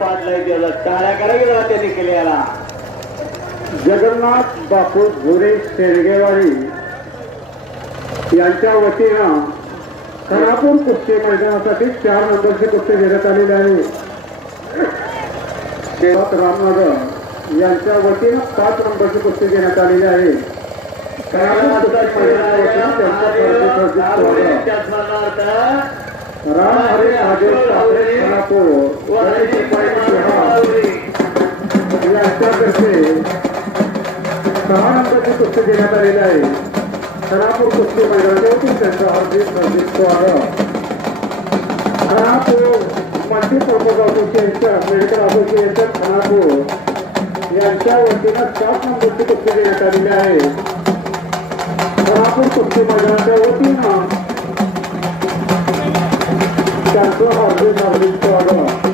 पाडलंय त्याला टाळ्या करायला त्यांनी केलेला. जगन्नाथ बापू भोरे शेडगेवाडी यांच्या वतीनं खानापूर कुस्ती मैदानासाठी 4 नंबरची कुस्ती घेण्यात आलेली आहे. देवात रामनगर यांच्या वतीनं 5 नंबरची कुस्ती घेण्यात आलेली आहे. राम हरे आदेश खानापूर यांच्यातर्फे 6 नंबरची कुस्ती देण्यात आलेली आहे. खानापूर कुस्ती मैदानावरून त्यांचं हार्दिक स्वागत. Khanapur multipurpose association medical association Khanapur यांच्या वतीनं 7 नंबरची कुस्ती देण्यात आलेली आहे. खानापूर कुस्ती मैदानाच्या वतीनं त्यांचं हार्दिक स्वागत.